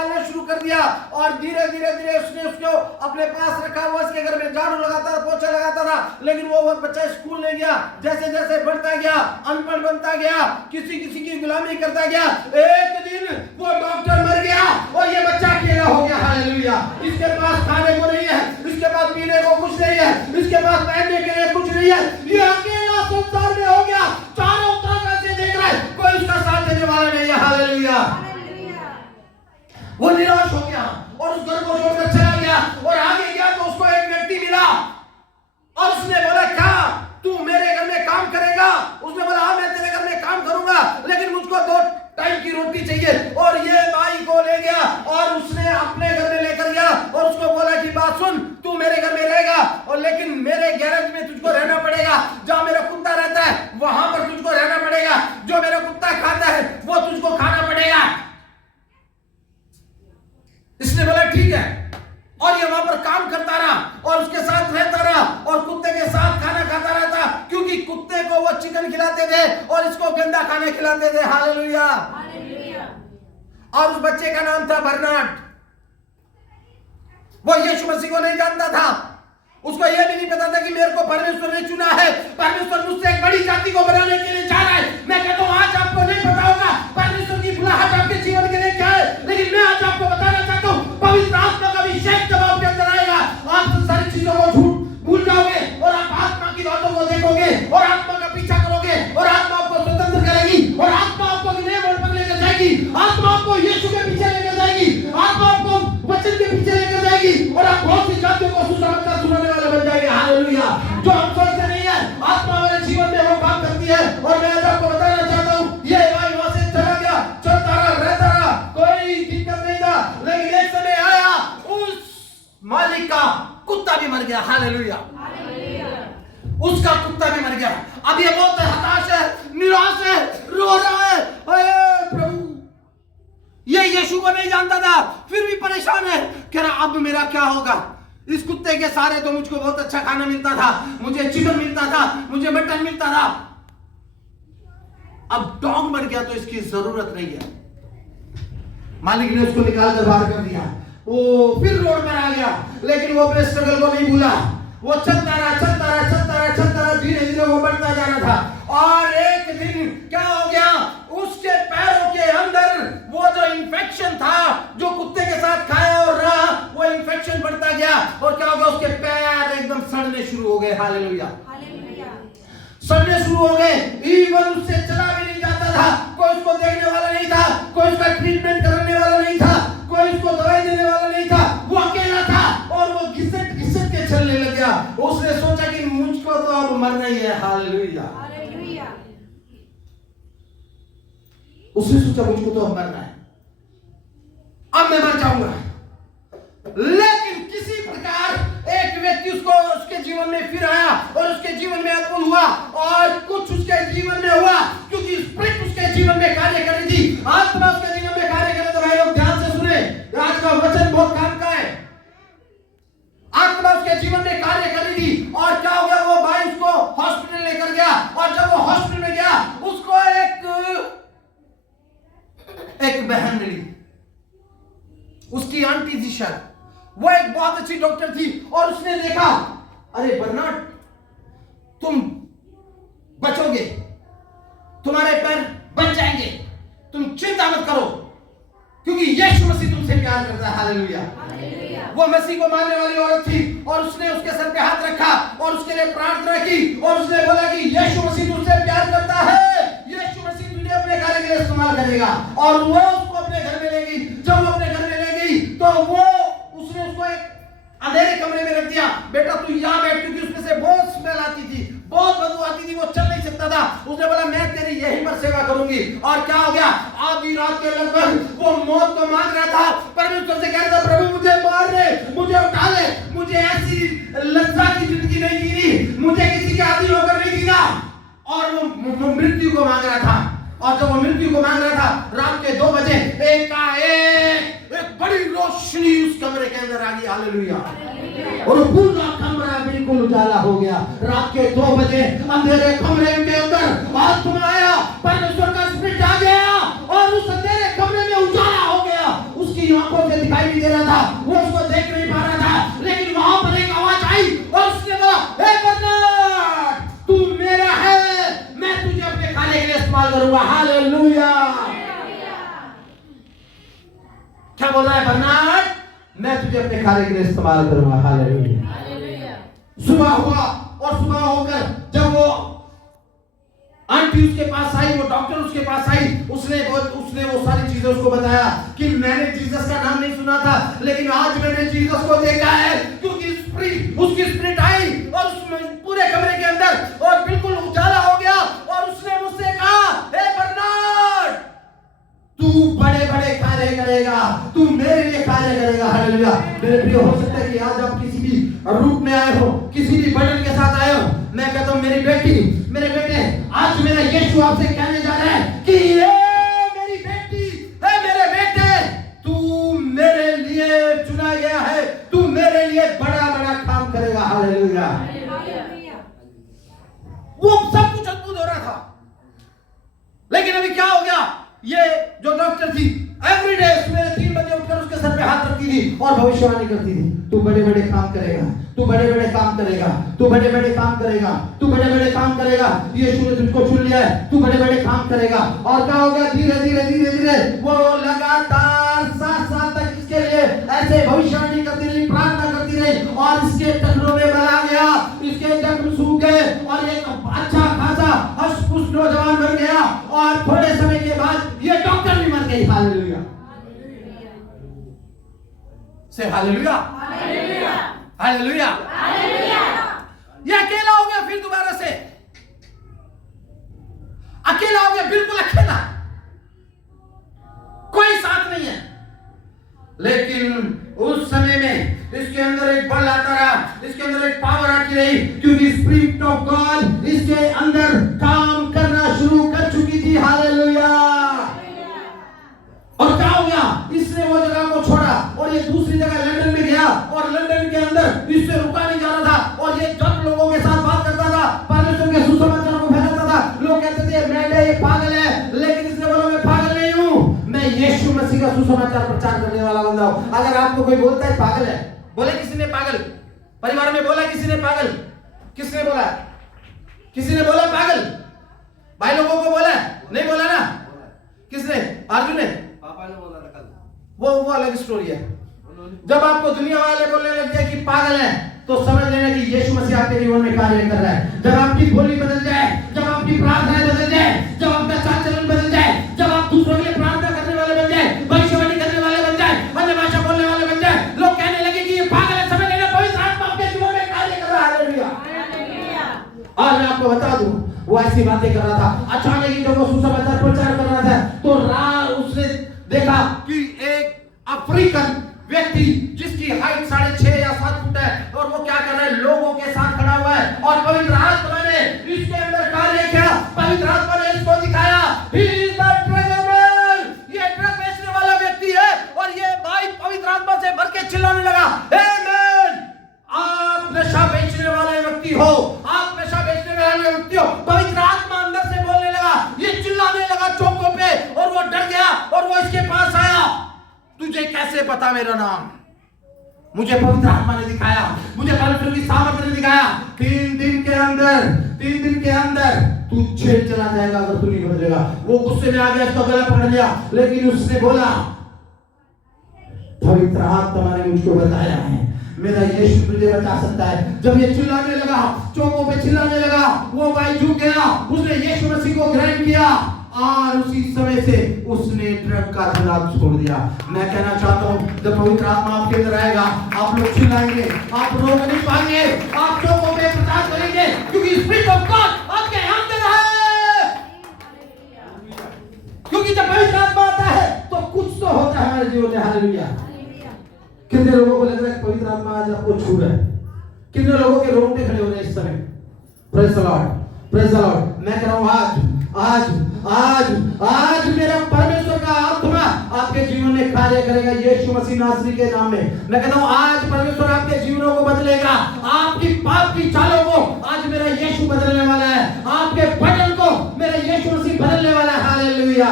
पालना शुरू कर दिया और धीरे धीरे धीरे उसने उसको अपने पास रखा हुआ, उसके घर में झाड़ू लगाता था, पोछा लगाता था। लेकिन वो बच्चा स्कूल नहीं गया, जैसे जैसे बढ़ता गया, अनपढ़ बनता गया, किसी किसी की गुलामी करता गया। एक दिन वो डॉक्टर मर गया और ये बच्चा अकेला हो गया। हालेलुया। इसके पास खाने को नहीं है, इसके पास पीने को कुछ नहीं है, इसके पास पहनने के लिए कुछ नहीं है, ये अकेला संसार में हो गया। चारों तरफ ऐसे देख रहा है, कोई उसका साथ देने वाला नहीं है। हालेलुया। वो निराश हो गया और उस घर को छोड़कर चला गया और आगे गया तो उसको एक व्यक्ति मिला और उसने बोला, क्या तू मेरे घर में काम करेगा? उसने बोला, हाँ मैं तेरे घर में काम करूंगा, लेकिन मुझको 2 टाइम की रोटी चाहिए। और ये भाई को ले गया और उसने अपने घर में लेकर गया और उसको बोला कि बात सुन, तू मेरे घर में रहेगा और लेकिन मेरे गैरेज में तुझको रहना पड़ेगा, जहां मेरा कुत्ता रहता है वहां पर तुझको रहना पड़ेगा, जो मेरा कुत्ता खाता है वो तुझको खाना पड़ेगा। इसने बोला ठीक है, और ये वहां पर काम करता रहा और उसके साथ रहता रहा और कुत्ते के साथ खाना खाता रहता, क्योंकि कुत्ते को वो चिकन खिलाते थे और इसको गंदा खाना खिलाते थे। हालेलुया। और उस बच्चे का नाम था बर्नार्ड। वो यीशु मसीह को नहीं जानता था, उसको यह भी नहीं पता था कि मेरे को परमेश्वर ने चुना है, परमेश्वर मुझसे एक बड़ी जाति को बनाने के लिए चाह रहा है। मैं कहता हूं आज आपको नहीं पता होगा परमेश्वर की बुलाहट आपके जीवन के लिए क्या है, लेकिन मैं आज आपको बताना चाहता हूं, पवित्र आत्मा का अभिषेक जब आपके अंदर आएगा, आप सारी चीजों को झूठ भूल जाओगे और आप आत्मा की बातों को देखोगे और आत्मा का पीछा करोगे और आत्मा आपको स्वतंत्र करेगी और आत्मा आपको नए मोड़ पर लेकर जाएगी, आत्मा आपको यीशु के पीछे लेकर जाएगी, आत्मा आपको वचन के पीछे लेकर जाएगी और आप बहुत सी जातियों को सुसमाचार सुनाने वाले बन जाएंगे। हालेलुया। जो हम सोचते नहीं है, आत्मा हमारे जीवन में वो काम करती है। और मैं आज आपको बताना चाहता हूं, ये भाई वहां से चला गया, चलता रहा, रहता रहा, कोई दिक्कत नहीं था, लेकिन एक समय आया उस मालिक का कुत्ता भी मर गया। हालेलुया। उसका कुत्ता भी मर गया। अब ये बहुत हताश है, निराश है, रो रहा है, प्रभु ये यीशु को नहीं जानता था, फिर भी परेशान है, कह रहा अब मेरा क्या होगा? इस कुत्ते के सहारे तो मुझको बहुत अच्छा खाना मिलता था, मुझे चिकन मिलता था, मुझे मटन मिलता था, अब डॉग मर गया तो इसकी जरूरत नहीं है। मालिक ने उसको निकाल कर बाहर कर दिया, वो फिर रोड पर आ गया, लेकिन वो अपने स्ट्रगल को नहीं भूला, वो चलता रहा, चलता रहा, चलता रहा, चलता रहा, धीरे धीरे वो बढ़ता जा रहा था। और एक दिन क्या हो गया, उसके पैरों के अंदर वो जो इन्फेक्शन था, जो कुत्ते के साथ खाया और रहा, वो इन्फेक्शन बढ़ता गया और क्या हो गया, उसके पैर एकदम सड़ने शुरू हो गए। हालेलुया। सड़ने शुरू हो गए, इवन उससे चला भी नहीं जाता था, कोई उसको देखने वाला नहीं था, कोई उसका ट्रीटमेंट करने वाला नहीं था, कोई उसको दवाई देने वाला नहीं था, वो अकेला था और वो घिसट घिसट के चलने लग गया। उसने सोचा कि मुझको तो अब मरना ही है। हालेलुया। उसने सोचा मुझको तो अब मरना है, अब मैं मर जाऊंगा। लेकिन किसी प्रकार एक व्यक्ति उसको उसके जीवन में फिर आया और उसके जीवन में अद्भुत हुआ और कुछ उसके जीवन में हुआ, क्योंकि स्पिरिट उसके जीवन में कार्य कर रही थी, आत्मा उसके जीवन में कार्य कर रही। तो भाई लोग ध्यान से सुने, आज का वचन बहुत काम का है। आत्मा उसके जीवन में कार्य कर रही थी और क्या हो गया, वो भाई उसको हॉस्पिटल लेकर गया और जब वो हॉस्पिटल में गया उसको एक बहन मिली, उसकी आंटी थी शायद, वो एक बहुत अच्छी डॉक्टर थी और उसने देखा, अरे बर्नार्ड तुम बचोगे, तुम्हारे पैर बच जाएंगे, तुम चिंता मत करो, क्योंकि यीशु मसीह तुमसे प्यार करता है। हालेलुया। वो मसीह को मानने वाली औरत थी और उसने उसके सर पे हाथ रखा और उसके लिए प्रार्थना की और उसने बोला कि यीशु मसीह तुझसे प्यार करता है, यीशु मसीह तुझे अपने कार्य के लिए इस्तेमाल करेगा। और वो उसको अपने घर में ले गई। जब वो अपने घर में ले गई तो वो उसने उसको एक अंधेरे कमरे में रख दिया, बेटा तू यहाँ बैठ, क्योंकि उसमें से बहुत स्मेल आती थी, बहुत बदबू आती थी, वो चल नहीं सकता था। उसने बोला मैं तेरी यहीं पर सेवा करूंगी। और क्या हो गया, आधी रात के लगभग वो मौत को मांग रहा था, परमेश्वर से कह रहा था प्रभु मुझे मार दे, मुझे उठा ले, मुझे ऐसी लज्जा की जिंदगी नहीं जीनी, मुझे किसी के आदि होकर नहीं जीना। और वो मृत्यु को मांग रहा था। और जब वो मृत्यु को मांग रहा था, रात के 2 बजे एक बड़ी रोशनी उस कमरे के अंदर आ गई। हालेलुया। और पूरा कमरा बिल्कुल उजाला हो गया। रात के 2 बजे अंधेरे कमरे के अंदर आत्मा आया, परमेश्वर का स्पिरिट आ गया और उस अंधेरे कमरे में उजाला हो गया। उसकी आंखों करूंगा। हालेलुया। क्या बोल रहा है बर्नार्ड? मैं तुझे अपने कार्य के लिए इस्तेमाल करूंगा। हालेलुया। सुबह हुआ और सुबह होकर जब वो आंटी उसके पास आई, वो डॉक्टर उसके पास आई, उसने वो सारी चीजें उसको बताया कि मैंने जीसस का नाम नहीं सुना था, लेकिन आज मैंने जीसस को देखा है, क्योंकि उसकी स्पिरिट आई और उसमें पूरे कमरे के अंदर और बिल्कुल उजाला हो गया और उसने मुझसे कहा, हे बर्नार्ड, तू बड़े बड़े कार्य करेगा, तू मेरे लिए कार्य करेगा। हालेलुया। मेरे प्रिय, हो सकता है कि आज आप किसी भी रूप में आए हो, किसी भी बटन के साथ आए हो। मैं कहता हूं मेरी बेटी, मेरे बेटे, आज मेरा यीशु आपसे कहने जा रहा है कि ये मेरी बेटी है, मेरे बेटे, तू मेरे लिए चुना गया है, तू मेरे लिए बड़ा बड़ा काम करेगा। हालेलुया। वो सब कुछ अद्भुत हो रहा था, लेकिन अभी क्या हो गया? ये जो डॉक्टर थी एवरीडे सुबह 3 बजे उठकर उसके सर पे हाथ रखती थी और भविष्यवाणी करती थी, तू बड़े बड़े काम करेगा, तू बड़े बड़े काम करेगा, तू बड़े बड़े काम करेगा, तू बड़े बड़े काम करेगा, यीशु ने तुझको चुन लिया है, तू बड़े बड़े काम करेगा। और क्या हो गया? धीरे धीरे धीरे धीरे वो लगातार 7 साल तक इसके लिए ऐसे भविष्यवाणी करती रही, प्रार्थना करती रही और इसके टखनों में बल आ गया, इसके जख्म सूख गए और एक अच्छा खासा हष्ट-पुष्ट नौजवान बन गया और थोड़े समय के बाद ये डॉक्टर भी मर गई। हालेलुया। से हालेलुया। हालेलुया। हालेलुया। हालेलुया। ये अकेला हो गया, फिर दोबारा से अकेला हो गया, बिल्कुल अकेला, कोई साथ नहीं है। लेकिन उस समय में इसके अंदर एक बल आता रहा, इसके अंदर एक पावर आती रही, क्योंकि स्पिरिट ऑफ गॉड इसके अंदर काम करना शुरू कर चुकी थी। हालेलुया। और क्या हो गया? इसने वो जगह को छोड़ा और ये दूसरी जगह लंदन में गया और लंदन के अंदर इससे रुका नहीं जा रहा था और ये जब लोगों के साथ बात करता था, परमेश्वर के सुसमाचार को फैलाता था, लोग कहते थे मैं ये पागल है, लेकिन इसने बोला मैं पागल नहीं हूं, मैं यीशु मसीह का सुसमाचार प्रचार करने वाला बंदा हूं। अगर आपको कोई बोलता है पागल है, बोले किसी ने पागल, परिवार में बोला किसी ने पागल, किसने बोला? किसी ने बोला पागल? भाई लोगों को बोला? नहीं बोला ना? किसने? अर्जुन ने? पापा ने बोला था कल। वो अलग स्टोरी है। जब आपको दुनिया वाले बोलने लग जाए कि पागल है, तो समझ लेना कि यीशु मसीह आपके जीवन में कार्य कर रहा है। जब आपकी बोली बदल जाए, जब आपकी प्रार्थनाएं बदल जाए, जब आपका चाल चलन बदल जाए, जब आप दूसरों के लिए प्रार्थना करने वाले बन जाए, भविष्यवाणी करने वाले बन जाए, अन्य भाषा बोलने वाले बन जाए, लोग कहने लगे कि ये पागल है, समझ लेना पवित्र आत्मा आपके जीवन में कार्य कर रहा है। हालेलुया। और मैं आपको बता दूं, वो ऐसी बातें कर रहा था। अचानक ही जब वो सुसमाचार प्रचार कर रहा था, तो उसने देखा कि एक अफ्रीकन व्यक्ति जिसकी हाइट 6.5 या 7 फुट है, और वो क्या कर रहा है? लोगों के साथ खड़ा हुआ है और पवित्र आत्मा ने इसके अंदर कार्य किया। पवित्र आत्मा ने इसको दिखाया, he is the drug man, ये ड्रग बेचने वाला व्यक्ति है। और ये भाई पवित्र आत्मा से भर के चिल्लाने लगा, आमेन, आप नशा बेचने वाले व्यक्ति हो, आप नशा बेचने वाले व्यक्ति हो। पवित्र आत्मा अंदर से बोलने लगा, ये चिल्लाने लगा चौकों पे, और वो डर गया और वो इसके पास आया, तुझे कैसे पता मेरा नाम? मुझे पवित्र आत्मा ने दिखाया, मुझे परमेश्वर की सामर्थ ने दिखाया। 3 दिन के अंदर तू जेल चला जाएगा अगर तू नहीं बदलेगा। वो गुस्से में आ गया, इसका गला पकड़ लिया, लेकिन उसने बोला, पवित्र आत्मा ने मुझको बताया है, मेरा यीशु तुझे बचा सकता है। जब ये चिल्लाने लगा, चौकों पे चिल्लाने लगा, वो भाई झुक गया, उसने यीशु मसीह को ग्रहण किया और उसी समय से उसने ड्रग का धंधा छोड़ दिया। मैं कहना चाहता हूं, जब पवित्र आत्मा आपके अंदर आएगा, आप लोग चिल्लाएंगे, आप रोक नहीं पाएंगे, आप चौकों पे प्रचार करेंगे, क्योंकि स्पिरिट ऑफ गॉड आपके अंदर है। क्योंकि जब पवित्र आत्मा आता है तो कुछ तो होता है हमारे जीवन में। हालेलुया। कितने लोगों को लग रहा है पवित्र आत्मा आज आपको छू रहा है? कितने लोगों के रोंगटे खड़े हो रहे हैं इस समय? Praise the Lord, praise the Lord. मैं कह रहा हूं आज मेरा परमेश्वर का आत्मा आपके जीवन में कार्य करेगा यीशु मसीह नासरी के नाम में। मैं कहता हूं आज परमेश्वर आपके जीवनों को बदलेगा, आपकी पाप की चालों को आज मेरा यीशु बदलने वाला है, आपके बटन को मेरा यीशु मसीह बदलने वाला है। हालेलुया।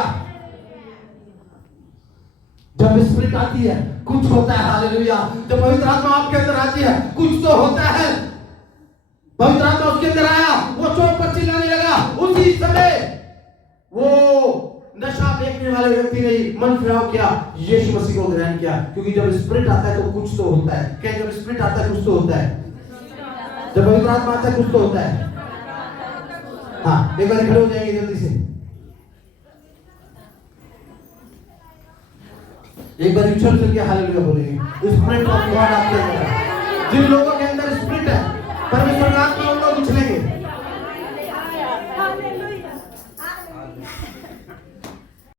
जब स्पिरिट आती है कुछ होता है। हालेलुया। जब पवित्र आत्मा आपके अंदर आती है कुछ तो होता है। पवित्र आत्मा उसके अंदर आया, वो चौक पर चिल्लाने लगा, उसी समय वो वाले व्यक्ति ने मन फिराव किया, यीशु मसीह को ग्रहण किया, क्योंकि जब स्पिरिट आता है तो कुछ तो होता है। क्या जब स्पिरिट आता है कुछ तो होता है? जब पवित्र आत्मा आता है कुछ तो होता है। हाँ, एक बार खड़े हो जाएंगे जल्दी से, एक बार उछल चल के हालेलुया बोलेंगे। स्पिरिट ऑफ गॉड आपके अंदर है। जिन लोगों के अंदर स्पिरिट है, परमेश्वर का आत्मा उन लोग उछलेंगे।